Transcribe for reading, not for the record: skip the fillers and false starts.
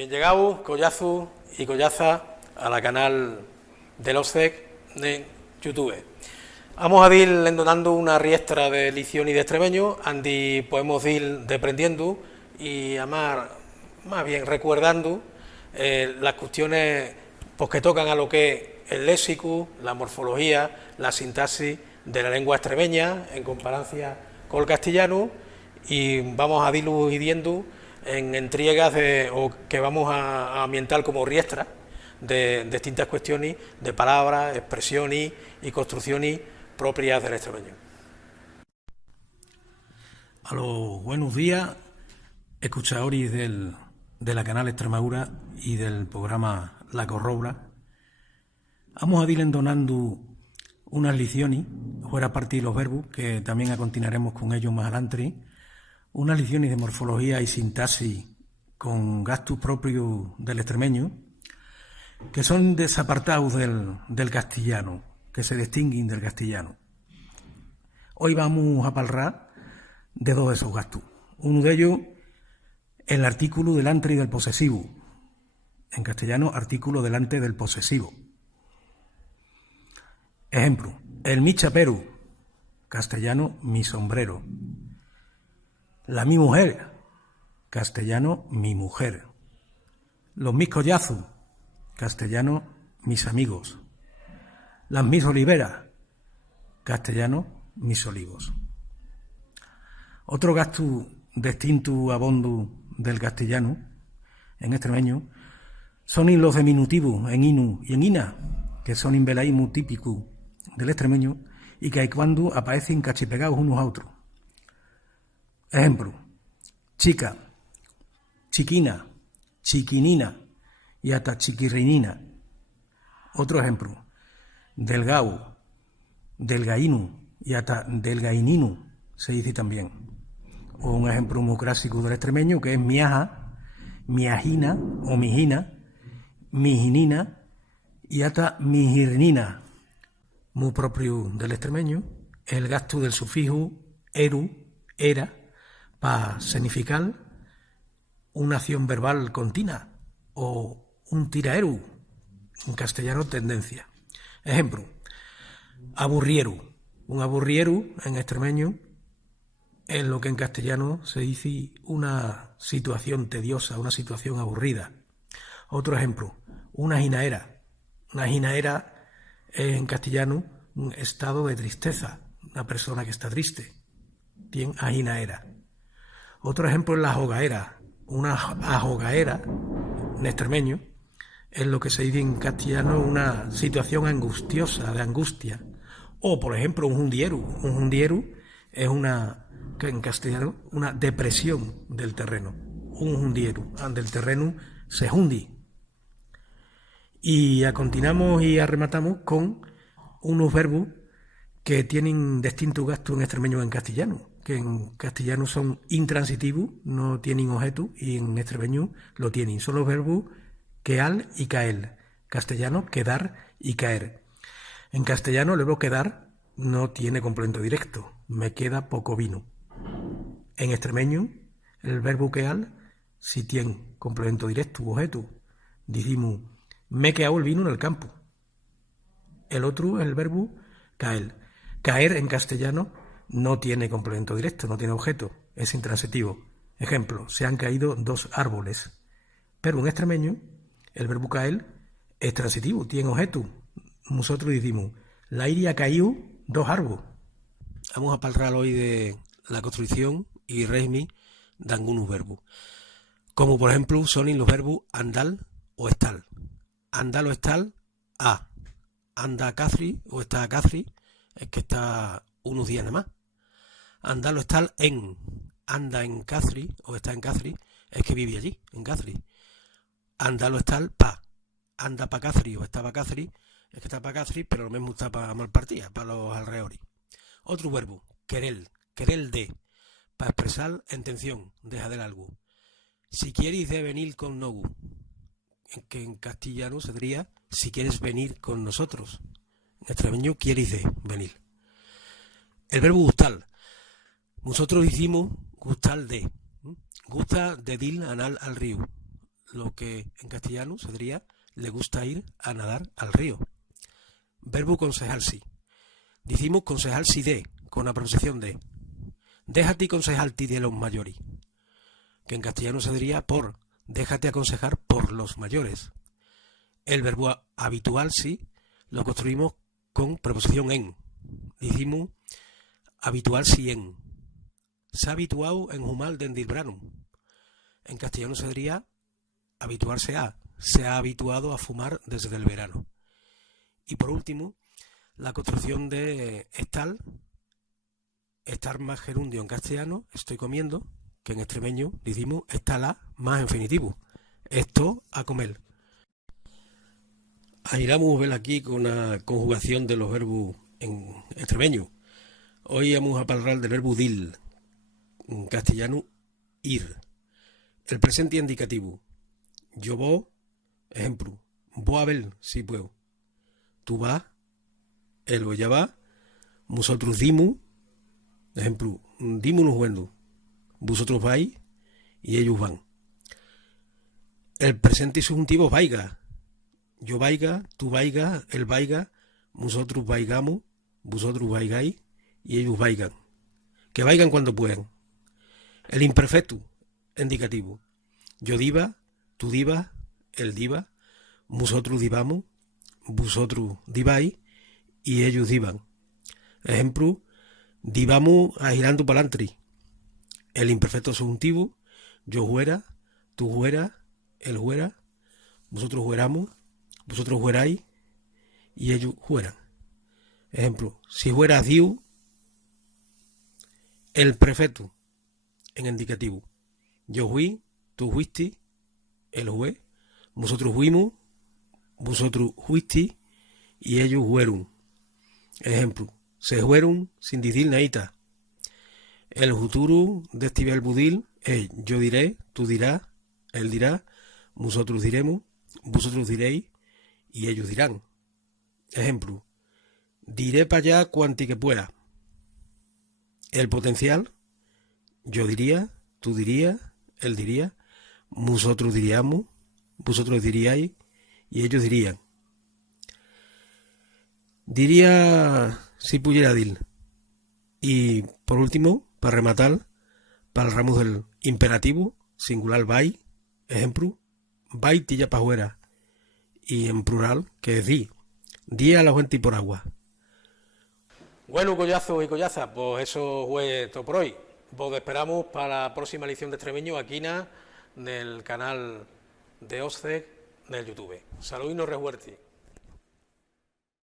Bien llegado, collazo y collaza a la canal del OSCEC de YouTube. Vamos a ir endonando una riestra de lección y de extremeño, andi podemos ir deprendiendo y además, más bien recuerdando las cuestiones pues, que tocan a lo que es el léxico, la morfología, la sintaxis de la lengua extremeña en comparancia con el castellano, y vamos a irlo viendo en entregas o que vamos a ambientar como riestra de distintas cuestiones de palabras, expresiones y construcciones propias del extremeño. A los buenos días, escuchadores de la canal Extremadura y del programa La Corrobra. Vamos a ir endonando unas lecciones, fuera parte de los verbos, que también continuaremos con ellos más adelante, unas lecciones de morfología y sintaxis con gastos propios del extremeño, que son desapartados del castellano, que se distinguen del castellano. Hoy vamos a hablar de dos de esos gastos. Uno de ellos, el artículo delante del posesivo. En castellano, artículo delante del posesivo. Ejemplo, el mi chapero, castellano, mi sombrero. La mi mujer, castellano, mi mujer. Los mis collazos, castellano, mis amigos. Las mis oliveras, castellano, mis olivos. Otro gasto distinto a bondo del castellano, en extremeño, son los diminutivos en inu y en ina, que son invelaísmos típicos del extremeño y que cuando aparecen cachipegados unos a otros. Ejemplo, chica, chiquina, chiquinina y hasta chiquirrinina. Otro ejemplo, delgao, delgaínu y hasta delgaininu se dice también. O un ejemplo muy clásico del extremeño que es miaja, miajina o mijina, mijinina y hasta mijirnina. Muy propio del extremeño, el gasto del sufijo eru, era, para significar una acción verbal continua o un tiraeru, en castellano tendencia. Ejemplo, aburrieru. Un aburrieru en extremeño es lo que en castellano se dice una situación tediosa, una situación aburrida. Otro ejemplo, una jinaera. Una jinaera es en castellano un estado de tristeza, una persona que está triste. Bien, ajinaera. Otro ejemplo es la ajogaera. Una ajogaera, en extremeño, es lo que se dice en castellano una situación angustiosa, de angustia. O, por ejemplo, un hundieru. Un hundieru es en castellano, una depresión del terreno. Un hundieru, donde el terreno se hundi. Y continuamos y arrematamos con unos verbos que tienen distintos gastos en extremeño y en castellano, que en castellano son intransitivos, no tienen objeto, y en extremeño lo tienen. Son los verbos queal y cael. Castellano, quedar y caer. En castellano, el verbo quedar no tiene complemento directo. Me queda poco vino. En extremeño, el verbo queal sí tiene complemento directo, objeto. Decimos, me he quedado el vino en el campo. El otro es el verbo cael. Caer en castellano no tiene complemento directo, no tiene objeto, es intransitivo. Ejemplo, se han caído 2 árboles. Pero en extremeño, el verbo caer es transitivo, tiene objeto. Nosotros decimos, la iria caído 2 árboles. Vamos a hablar hoy de la construcción y régimen de algunos verbos. Como por ejemplo son los verbos andal o estal. Andal o estal, a. Anda a Cáceres o está a Cáceres, es que está unos días nada más. Andal o estal en. Anda en Cáceres o está en Cáceres, es que vive allí, en Cáceres. Andal o estal pa. Anda para Cáceres o está para Cáceres, es que está para Cáceres, pero lo mismo está para Malpartía, para los alrededores. Otro verbo, querer, querer de, para expresar intención, de hacer algo. Si quieres de venir con nogu, que en castellano se diría si quieres venir con nosotros. En extremeño quieres de venir. El verbo gustar. Nosotros hicimos gustar de. Gusta de dir anar al río. lo que en castellano se diría le gusta ir a nadar al río. Verbo consejarsi. Decimos consejarsi de, con la preposición de. Déjate aconsejarti de los mayores, que en castellano se diría por, déjate aconsejar por los mayores. El verbo habituarsi lo construimos con preposición en. Decimos habituarsi en. Se ha habituado en humal dendil branum. En castellano se diría habituarse a. Se ha habituado a fumar desde el verano. Y por último, la construcción de estar más gerundio en castellano, estoy comiendo, que en extremeño decimos estará más infinitivo. Esto a comer. Ahí vamos a ver aquí con la conjugación de los verbos en extremeño. Hoy vamos a hablar del verbo dir, en castellano ir. El presente indicativo. Yo voy, ejemplo, voy a ver si puedo. Tú vas, él o ella va. Vosotros dimos, ejemplo, dimos unos buenos. Vosotros vais y ellos van. El presente subjuntivo vaiga. Yo vaiga, tú vaiga, él vaiga, vosotros vaigamos, vosotros vaigáis y ellos vaigan. Que vaigan cuando puedan. El imperfecto indicativo. Yo diva, tú divas, él diva, vosotros divamos, vosotros diváis y ellos divan. Ejemplo, divamos a girando para adelante. El imperfecto subjuntivo. Yo fuera, tú fueras, él fuera, vosotros fuéramos, vosotros fuerais y ellos fueran. Ejemplo, si fuera diu, el perfecto en indicativo. Yo fui, tú fuiste, él fue, vosotros fuimos, vosotros fuiste y ellos fueron. Ejemplo, se fueron sin decir naita. El futuro de este verbo dir es yo diré, tú dirás, él dirá, vosotros diremos, vosotros diréis y ellos dirán. Ejemplo, diré para allá cuanti que pueda. El potencial, yo diría, tú dirías, él diría, vosotros diríamos, vosotros diríais y ellos dirían. Diría si pudiera dir. Y por último, para rematar, para el ramo del imperativo, singular vai, ejemplo, vai tilla pa' fuera. Y en plural, que es di a la gente por agua. Bueno, collazo y collaza, pues eso fue todo por hoy. Vos esperamos para la próxima lección de extremeño aquí en el canal de OSCE del YouTube. Salud y no rehuerti.